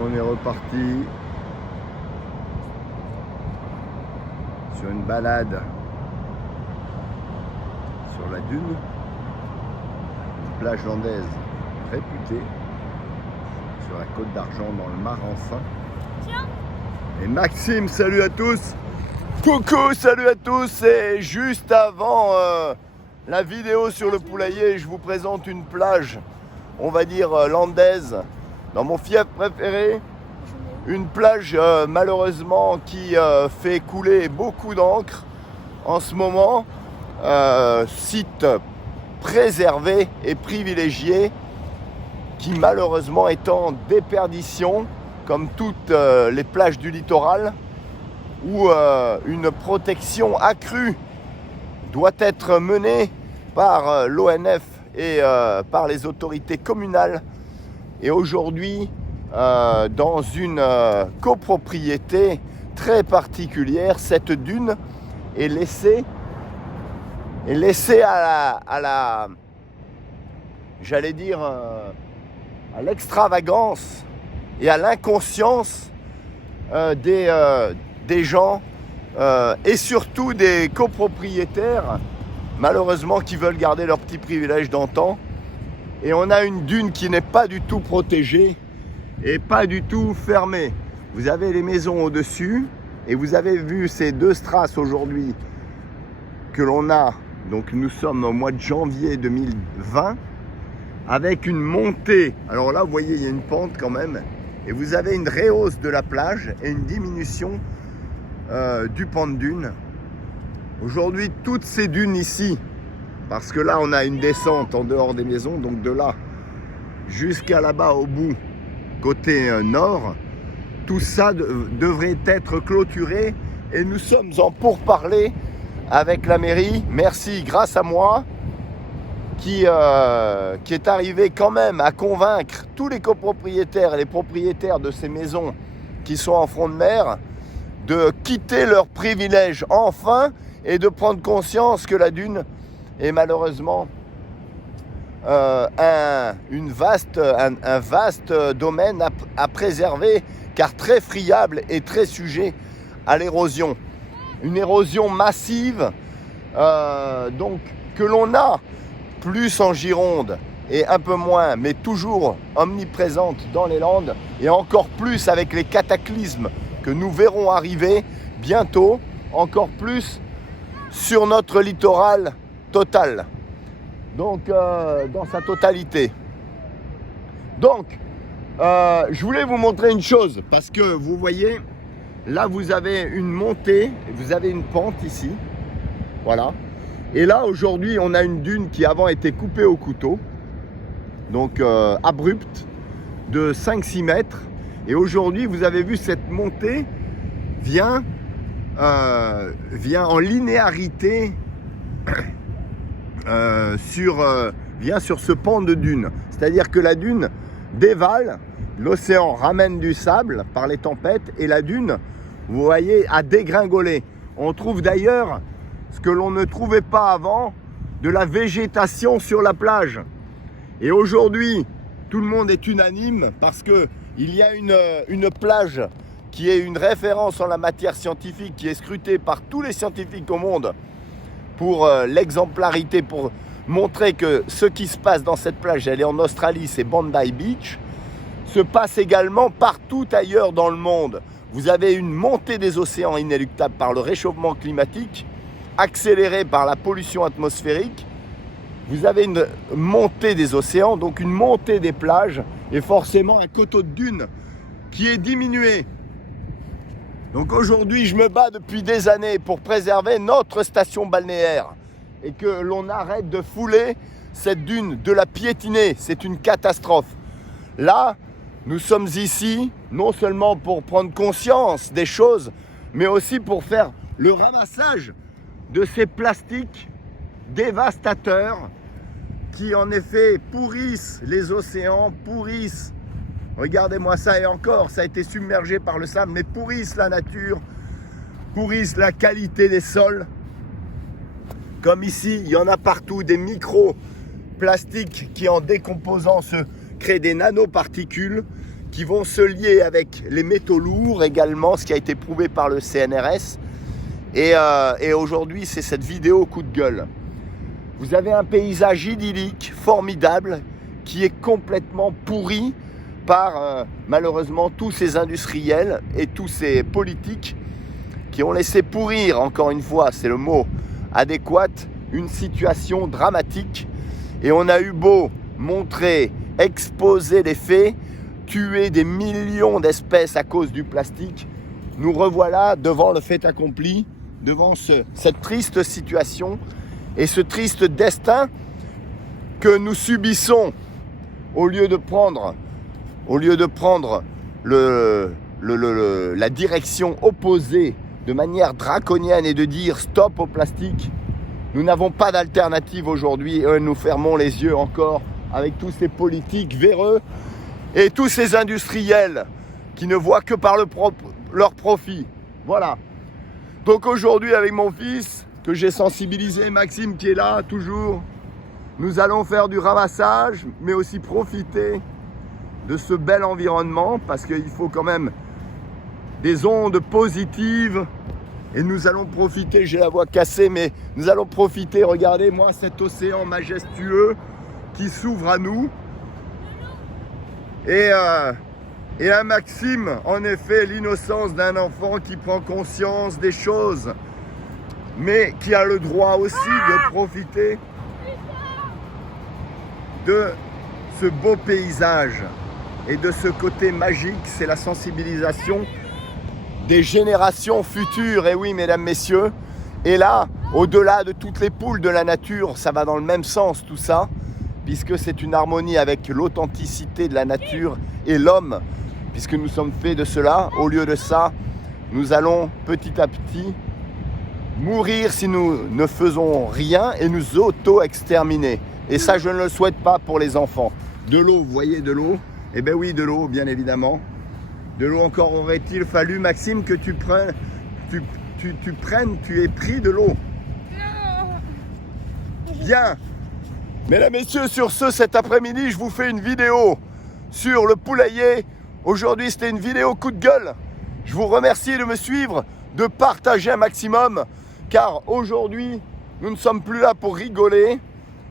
on est reparti sur une balade sur la dune, une plage landaise réputée sur la Côte d'Argent dans le Marensin. Et Maxime, salut à tous. Coucou, salut à tous. Et juste avant la vidéo sur le poulailler, je vous présente une plage, on va dire landaise, dans mon fief préféré. Une plage malheureusement qui fait couler beaucoup d'encre en ce moment. Site préservé et privilégié qui malheureusement est en déperdition, comme toutes les plages du littoral, où une protection accrue doit être menée par l'ONF et par les autorités communales. Et aujourd'hui, dans une copropriété très particulière, cette dune est laissée à la j'allais dire, à l'extravagance et à l'inconscience des gens et surtout des copropriétaires, malheureusement, qui veulent garder leurs petits privilèges d'antan. Et on a une dune qui n'est pas du tout protégée et pas du tout fermée. Vous avez les maisons au-dessus et vous avez vu ces deux strass aujourd'hui que l'on a. Donc nous sommes au mois de janvier 2020 avec une montée. Alors là, vous voyez, il y a une pente quand même. Et vous avez une rehausse de la plage et une diminution du pan de dune. Aujourd'hui, toutes ces dunes ici, parce que là, on a une descente en dehors des maisons, donc de là jusqu'à là-bas au bout, côté nord, tout ça devrait être clôturé. Et nous sommes en pourparlers avec la mairie. Merci, grâce à moi, qui est arrivé quand même à convaincre tous les copropriétaires et les propriétaires de ces maisons qui sont en front de mer de quitter leurs privilèges enfin et de prendre conscience que la dune est malheureusement un vaste domaine à préserver, car très friable et très sujet à l'érosion. Une érosion massive donc que l'on a plus en Gironde et un peu moins, mais toujours omniprésente dans les Landes, et encore plus avec les cataclysmes que nous verrons arriver bientôt, encore plus sur notre littoral total, donc dans sa totalité. Donc je voulais vous montrer une chose, parce que vous voyez là, vous avez une montée, vous avez une pente ici, voilà. Et là, aujourd'hui, on a une dune qui avant était coupée au couteau, donc abrupte, de 5-6 mètres. Et aujourd'hui, vous avez vu cette montée vient en linéarité vient sur ce pan de dune. C'est-à-dire que la dune dévale, l'océan ramène du sable par les tempêtes, et la dune, vous voyez, a dégringolé. On trouve d'ailleurs ce que l'on ne trouvait pas avant, de la végétation sur la plage. Et aujourd'hui, tout le monde est unanime, parce qu'il y a une plage qui est une référence en la matière scientifique, qui est scrutée par tous les scientifiques au monde pour l'exemplarité, pour montrer que ce qui se passe dans cette plage, elle est en Australie, c'est Bondi Beach, se passe également partout ailleurs dans le monde. Vous avez une montée des océans inéluctable par le réchauffement climatique, accélérée par la pollution atmosphérique. Vous avez une montée des océans, donc une montée des plages, et forcément un coteau de dune qui est diminué. Donc aujourd'hui, je me bats depuis des années pour préserver notre station balnéaire et que l'on arrête de fouler cette dune, de la piétiner. C'est une catastrophe. Là, nous sommes ici non seulement pour prendre conscience des choses, mais aussi pour faire le ramassage de ces plastiques dévastateurs qui en effet pourrissent les océans, pourrissent, regardez-moi ça, et encore, ça a été submergé par le sable, mais pourrissent la nature, pourrissent la qualité des sols. Comme ici, il y en a partout, des micro-plastiques qui, en décomposant, se créent des nanoparticules qui vont se lier avec les métaux lourds également, ce qui a été prouvé par le CNRS. Et aujourd'hui, c'est cette vidéo coup de gueule. Vous avez un paysage idyllique, formidable, qui est complètement pourri par malheureusement tous ces industriels et tous ces politiques qui ont laissé pourrir, encore une fois, c'est le mot adéquat, une situation dramatique. Et on a eu beau montrer, exposer les faits, tuer des millions d'espèces à cause du plastique, nous revoilà devant le fait accompli, devant cette triste situation et ce triste destin que nous subissons au lieu de prendre la direction opposée de manière draconienne et de dire stop au plastique. Nous n'avons pas d'alternative aujourd'hui et nous fermons les yeux encore avec tous ces politiques véreux et tous ces industriels qui ne voient que par leur profit. Voilà. Donc aujourd'hui avec mon fils, que j'ai sensibilisé, Maxime qui est là toujours, nous allons faire du ramassage, mais aussi profiter de ce bel environnement parce qu'il faut quand même des ondes positives et nous allons profiter, j'ai la voix cassée, mais nous allons profiter, regardez-moi cet océan majestueux qui s'ouvre à nous. Et un Maxime, en effet, l'innocence d'un enfant qui prend conscience des choses, mais qui a le droit aussi de profiter de ce beau paysage et de ce côté magique. C'est la sensibilisation des générations futures. Et oui, mesdames, messieurs, et là, au-delà de toutes les poules de la nature, ça va dans le même sens tout ça, puisque c'est une harmonie avec l'authenticité de la nature et l'homme, puisque nous sommes faits de cela. Au lieu de ça, nous allons petit à petit mourir si nous ne faisons rien et nous auto-exterminer. Et ça, je ne le souhaite pas pour les enfants. De l'eau, vous voyez, de l'eau? Eh bien oui, de l'eau, bien évidemment. De l'eau encore aurait-il fallu, Maxime, que tu aies pris de l'eau. Bien. Mesdames, messieurs, sur ce, cet après-midi, je vous fais une vidéo sur le poulailler. Aujourd'hui, c'était une vidéo coup de gueule. Je vous remercie de me suivre, de partager un maximum, car aujourd'hui, nous ne sommes plus là pour rigoler.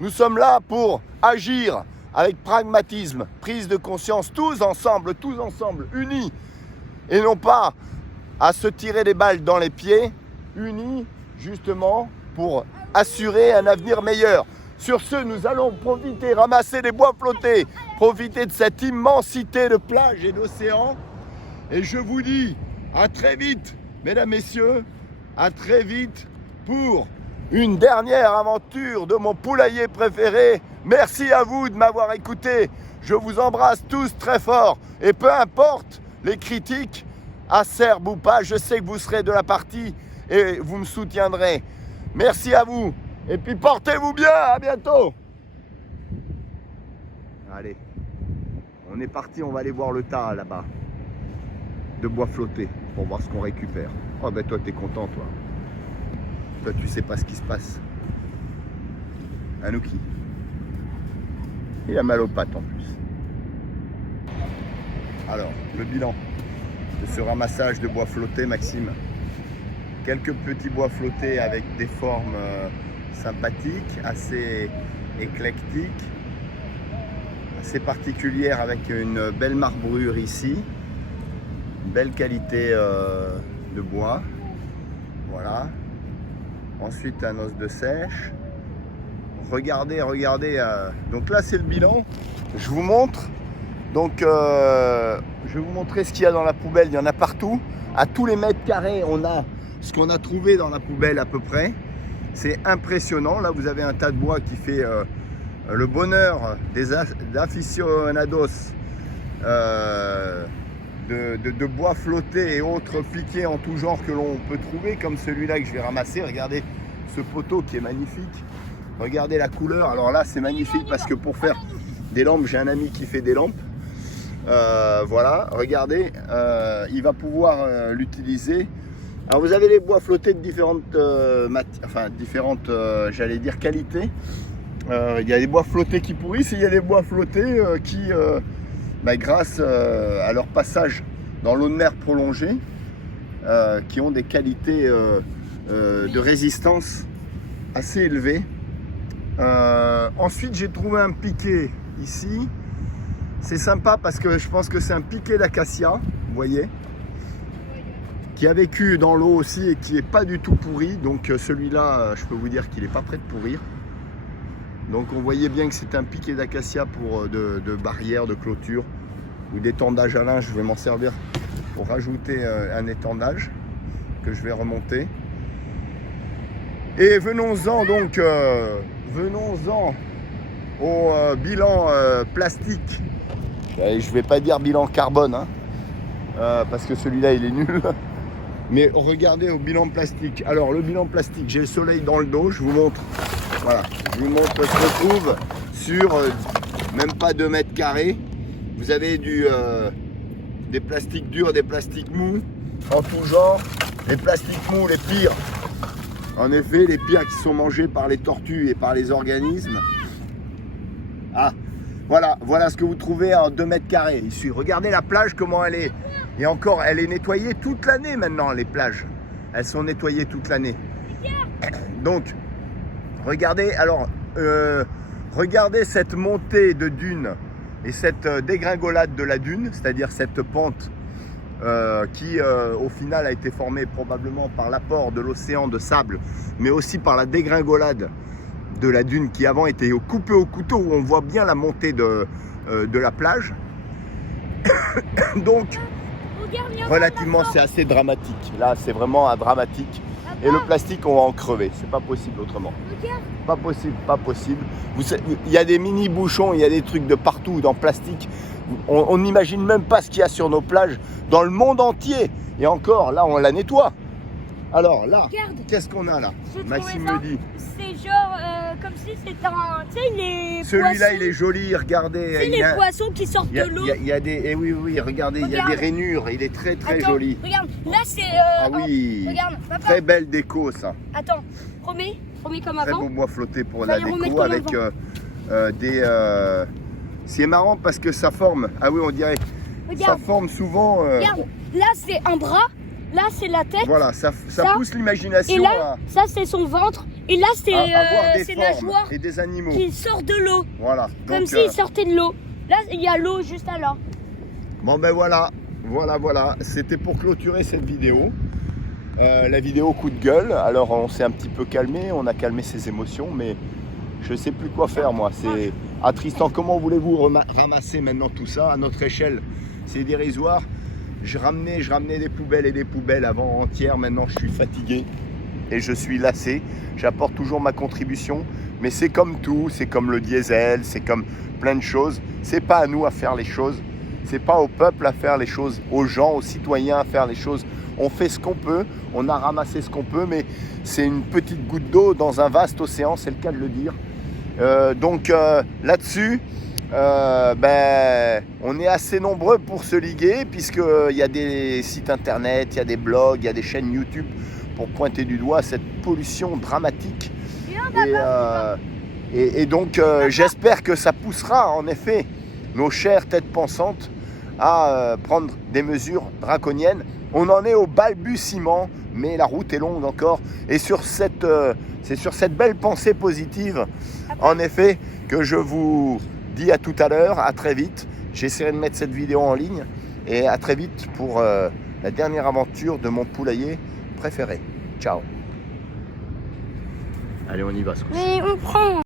Nous sommes là pour agir avec pragmatisme, prise de conscience, tous ensemble, unis, et non pas à se tirer des balles dans les pieds, unis justement pour assurer un avenir meilleur. Sur ce, nous allons profiter, ramasser des bois flottés, profiter de cette immensité de plages et d'océans. Et je vous dis à très vite, mesdames, messieurs, à très vite pour une dernière aventure de mon poulailler préféré. Merci à vous de m'avoir écouté. Je vous embrasse tous très fort. Et peu importe les critiques, acerbes ou pas, je sais que vous serez de la partie et vous me soutiendrez. Merci à vous. Et puis portez-vous bien. À bientôt. Allez, on est parti. On va aller voir le tas là-bas de bois flotté pour voir ce qu'on récupère. Oh ben toi, t'es content, toi. Toi, tu sais pas ce qui se passe. Anouki. Il a mal aux pattes en plus. Alors, le bilan de ce ramassage de bois flotté, Maxime. Quelques petits bois flottés avec des formes sympathiques, assez éclectiques, assez particulières avec une belle marbrure ici. Une belle qualité de bois. Voilà. Ensuite, un os de sèche. Regardez. Donc là, c'est le bilan. Je vous montre. Donc, je vais vous montrer ce qu'il y a dans la poubelle. Il y en a partout. À tous les mètres carrés, on a ce qu'on a trouvé dans la poubelle à peu près. C'est impressionnant. Là, vous avez un tas de bois qui fait le bonheur des aficionados de bois flottés et autres piqués en tout genre que l'on peut trouver, comme celui-là que je vais ramasser. Regardez ce poteau qui est magnifique. Regardez la couleur. Alors là, c'est magnifique parce que pour faire des lampes, j'ai un ami qui fait des lampes. Voilà, regardez, il va pouvoir l'utiliser. Alors vous avez les bois flottés de différentes, j'allais dire qualités. Il y a des bois flottés qui pourrissent et il y a des bois flottés grâce à leur passage dans l'eau de mer prolongée, qui ont des qualités de résistance assez élevées. Ensuite, j'ai trouvé un piquet ici. C'est sympa parce que je pense que c'est un piquet d'acacia, vous voyez, qui a vécu dans l'eau aussi et qui n'est pas du tout pourri. Donc celui-là, je peux vous dire qu'il n'est pas prêt de pourrir. Donc on voyait bien que c'est un piquet d'acacia pour de barrière, de clôture ou d'étendage à linge. Je vais m'en servir pour rajouter un étendage que je vais remonter. Et venons-en donc, venons-en au bilan plastique. Et je ne vais pas dire bilan carbone, hein, parce que celui-là il est nul. Mais regardez au bilan plastique. Alors le bilan plastique, j'ai le soleil dans le dos, je vous montre. Voilà, je vous montre ce qu'on trouve sur même pas 2 mètres carrés. Vous avez des plastiques durs, des plastiques mous, en tout genre. Les plastiques mous, les pires. En effet, les pires qui sont mangés par les tortues et par les organismes. Ah, voilà ce que vous trouvez en 2 mètres carrés ici. Regardez la plage, comment elle est. Et encore, elle est nettoyée toute l'année maintenant, les plages. Elles sont nettoyées toute l'année. Donc, regardez, alors, regardez cette montée de dune et cette dégringolade de la dune, c'est-à-dire cette pente qui, au final, a été formée probablement par l'apport de l'océan de sable, mais aussi par la dégringolade de la dune qui avant était coupée au couteau, où on voit bien la montée de la plage. Donc, relativement, c'est assez dramatique. Là, c'est vraiment dramatique. Et le plastique, on va en crever. C'est pas possible autrement. Pas possible, pas possible. Il y a des mini bouchons, il y a des trucs de partout dans le plastique. On n'imagine même pas ce qu'il y a sur nos plages dans le monde entier. Et encore, là, on la nettoie. Alors là, qu'est-ce qu'on a là? Maxime me dit. C'est genre comme si c'était un. Tu sais, les. Celui-là, il est joli, regardez. C'est les poissons qui sortent de l'eau. Il y a des. Eh oui, regardez, il y a des rainures. Il est très joli. Regarde, là c'est. Ah oui. Regarde, papa. Très belle déco, ça. Attends, promets comme Très avant. beau bois flotté pour la déco avec des. C'est marrant parce que ça forme. Ah oui, on dirait. Regarde. Ça forme souvent. Regarde, là c'est un bras. Là, c'est la tête. Voilà, ça pousse l'imagination. Et là, ça, c'est son ventre. Et là, c'est nageoires et des animaux qui sortent de l'eau. Voilà. Comme s'ils sortaient de l'eau. Là, il y a l'eau juste là. Bon, ben voilà. C'était pour clôturer cette vidéo. La vidéo coup de gueule. Alors, on s'est un petit peu calmé. On a calmé ses émotions. Mais je ne sais plus quoi faire, moi. C'est attristant. Comment voulez-vous ramasser maintenant tout ça à notre échelle? C'est dérisoire. Je ramenais des poubelles et des poubelles avant entières. Maintenant, je suis fatigué et je suis lassé. J'apporte toujours ma contribution, mais c'est comme tout, c'est comme le diesel, c'est comme plein de choses. C'est pas à nous à faire les choses, c'est pas au peuple à faire les choses, aux gens, aux citoyens à faire les choses. On fait ce qu'on peut, on a ramassé ce qu'on peut, mais c'est une petite goutte d'eau dans un vaste océan, c'est le cas de le dire. Donc là-dessus. On est assez nombreux pour se liguer puisqu'il y a des sites internet, il y a des blogs, il y a des chaînes YouTube pour pointer du doigt cette pollution dramatique. Et donc j'espère que ça poussera en effet nos chères têtes pensantes à prendre des mesures draconiennes. On en est au balbutiement, mais la route est longue encore. Et c'est sur cette belle pensée positive, en effet, que je vous dis à tout à l'heure, à très vite. J'essaierai de mettre cette vidéo en ligne et à très vite pour la dernière aventure de mon poulailler préféré. Ciao. Allez, on y va. Mais on prend.